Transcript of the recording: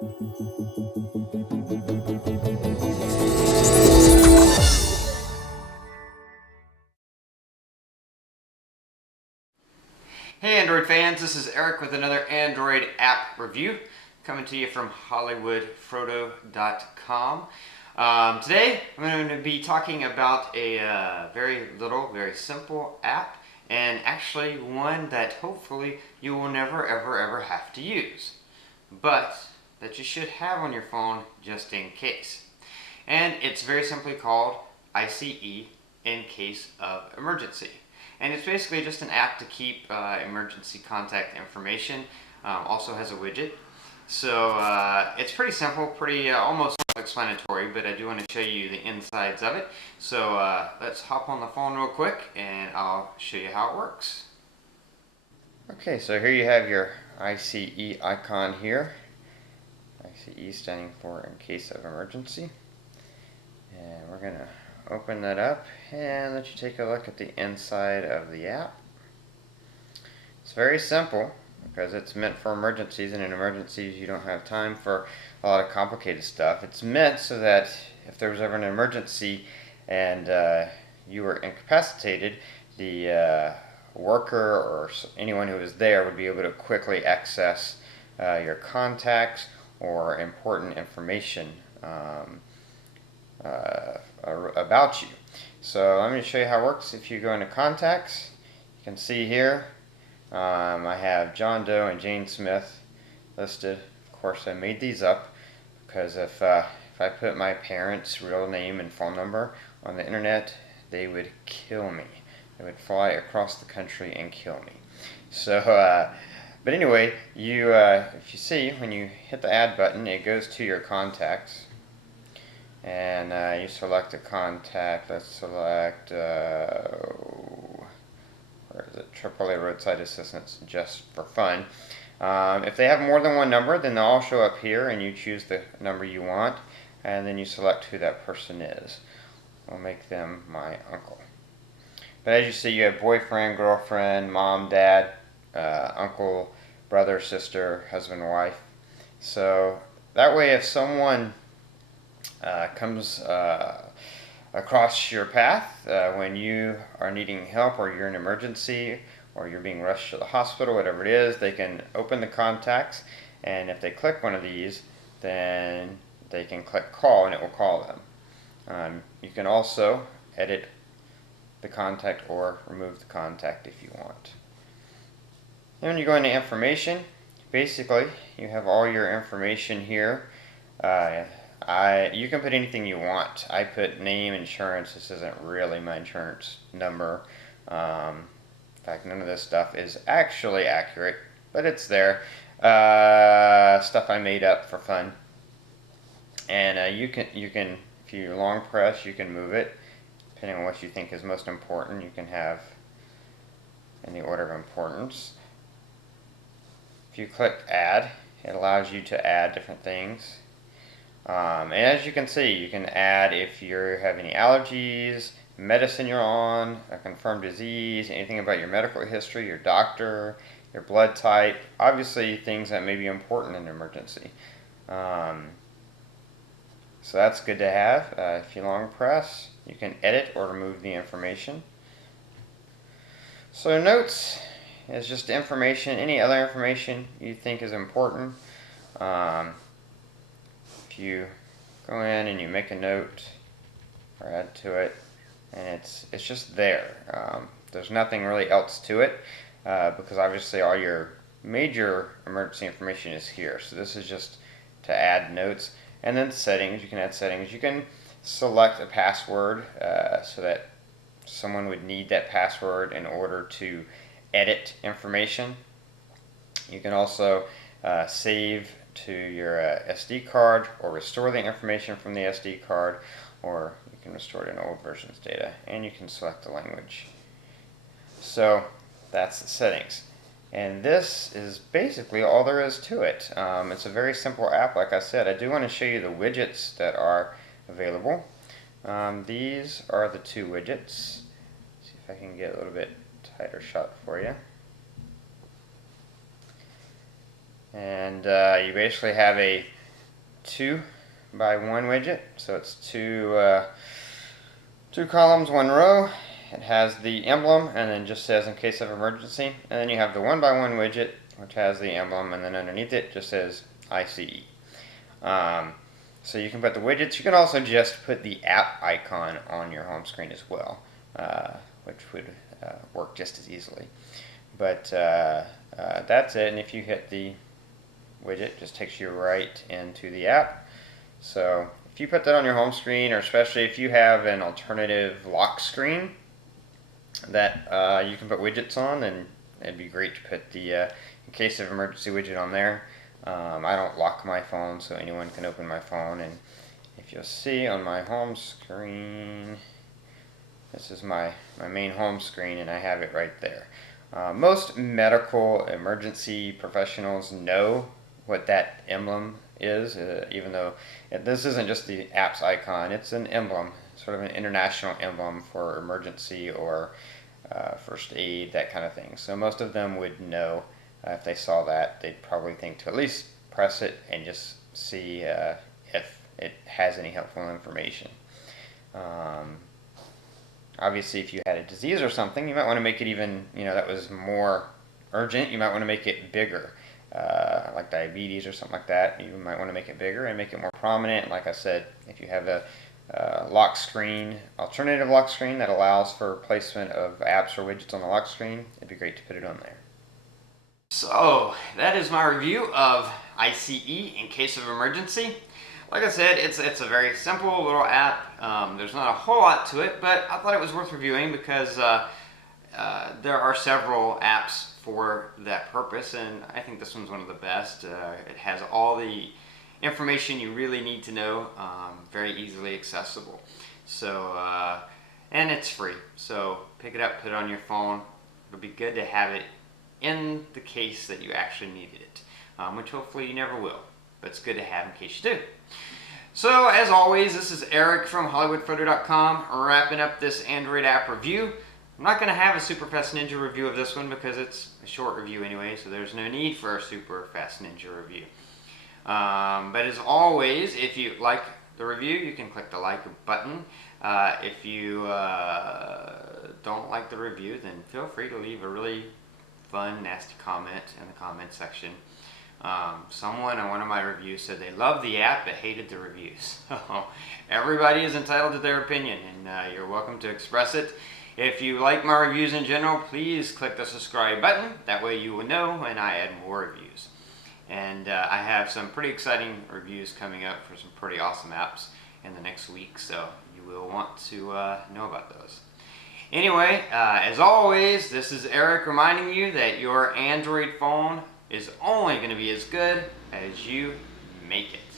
Hey Android fans, this is Eric with another Android app review coming to you from hollywoodfrodo.com. Today I'm going to be talking about a very simple app, and actually one that hopefully you will never ever have to use, but that you should have on your phone just in case. And it's very simply called I.C.E. in case of emergency. And it's basically just an app to keep emergency contact information. Also has a widget. So it's pretty simple, pretty almost self-explanatory, but I do want to show you the insides of it. So let's hop on the phone real quick and I'll show you how it works. Okay, so here you have your I.C.E. icon here. I.C.E. standing for in case of emergency. And we're going to open that up and let you take a look at the inside of the app. It's very simple because it's meant for emergencies, and in emergencies you don't have time for a lot of complicated stuff. It's meant so that if there was ever an emergency and you were incapacitated, the worker or anyone who was there would be able to quickly access your contacts or important information about you. So let me show you how it works. If you go into contacts, you can see here I have John Doe and Jane Smith listed. Of course, I made these up because if I put my parents' real name and phone number on the internet, they would kill me. They would fly across the country and kill me. So but anyway, if you see, when you hit the add button, it goes to your contacts. And you select a contact. Let's select, where is it? AAA Roadside Assistance, just for fun. If they have more than one number, then they'll all show up here, and you choose the number you want, and then you select who that person is. We'll make them my uncle. But as you see, you have boyfriend, girlfriend, mom, dad, uncle, brother, sister, husband, wife. So that way, if someone comes across your path when you are needing help, or you're in an emergency, or you're being rushed to the hospital, whatever it is, they can open the contacts, and if they click one of these, then they can click call and it will call them. You can also edit the contact or remove the contact if you want. Then when you go into information, basically you have all your information here. You can put anything you want. I put name, insurance. This isn't really my insurance number. In fact, none of this stuff is actually accurate, but it's there. Stuff I made up for fun. And you can, if you long press, you can move it depending on what you think is most important. You can have in the order of importance. If you click add, it allows you to add different things. And as you can see, you can add if you have any allergies, medicine you're on, a confirmed disease, anything about your medical history, your doctor, your blood type, obviously things that may be important in an emergency. So that's good to have. If you long press, you can edit or remove the information. So notes is just information, any other information you think is important. If you go in and you make a note or add to it, and it's just there. There's nothing really else to it because obviously all your major emergency information is here. So this is just to add notes. And then settings, you can add settings. You can select a password so that someone would need that password in order to edit information. You can also save to your SD card or restore the information from the SD card, or you can restore it in old versions data, and you can select the language. So that's the settings. And this is basically all there is to it. It's a very simple app, like I said. I do want to show you the widgets that are available. These are the two widgets. See if I can get a little bit tighter shot for you. And you basically have a 2 by 1 widget, so it's two columns, 1 row. It has the emblem and then just says in case of emergency, and then you have the 1 by 1 widget which has the emblem, and then underneath it just says I.C.E. So you can put the widgets. You can also just put the app icon on your home screen as well, which would work just as easily. But that's it, and if you hit the widget, it just takes you right into the app. So if you put that on your home screen, or especially if you have an alternative lock screen that you can put widgets on, then it'd be great to put the in case of emergency widget on there. I don't lock my phone, so anyone can open my phone, and if you'll see on my home screen, this is my main home screen, and I have it right there. Most medical emergency professionals know what that emblem is, even though this isn't just the app's icon, it's an emblem, sort of an international emblem for emergency or first aid, that kind of thing. So most of them would know. If they saw that, they'd probably think to at least press it and just see if it has any helpful information. Obviously, if you had a disease or something, you might want to make it even, that was more urgent. You might want to make it bigger, like diabetes or something like that. You might want to make it bigger and make it more prominent. Like I said, if you have a lock screen, alternative lock screen that allows for placement of apps or widgets on the lock screen, it'd be great to put it on there. So that is my review of I.C.E. in case of emergency. Like I said, it's a very simple little app. There's not a whole lot to it, but I thought it was worth reviewing because there are several apps for that purpose, and I think this one's one of the best. It has all the information you really need to know, very easily accessible. So, and it's free. So pick it up, put it on your phone. It'll be good to have it in the case that you actually needed it, which hopefully you never will, but it's good to have in case you do. So as always, this is Eric from hollywoodfrodo.com wrapping up this Android app review. I'm not going to have a super fast ninja review of this one because it's a short review anyway, so there's no need for a super fast ninja review. But as always, if you like the review, you can click the like button. If you don't like the review, then feel free to leave a really fun, nasty comment in the comment section. Someone on one of my reviews said they loved the app but hated the reviews. So everybody is entitled to their opinion, and you're welcome to express it. If you like my reviews in general, please click the subscribe button. That way you will know when I add more reviews. And I have some pretty exciting reviews coming up for some pretty awesome apps in the next week, so you will want to know about those. Anyway, as always, this is Eric reminding you that your Android phone is only going to be as good as you make it.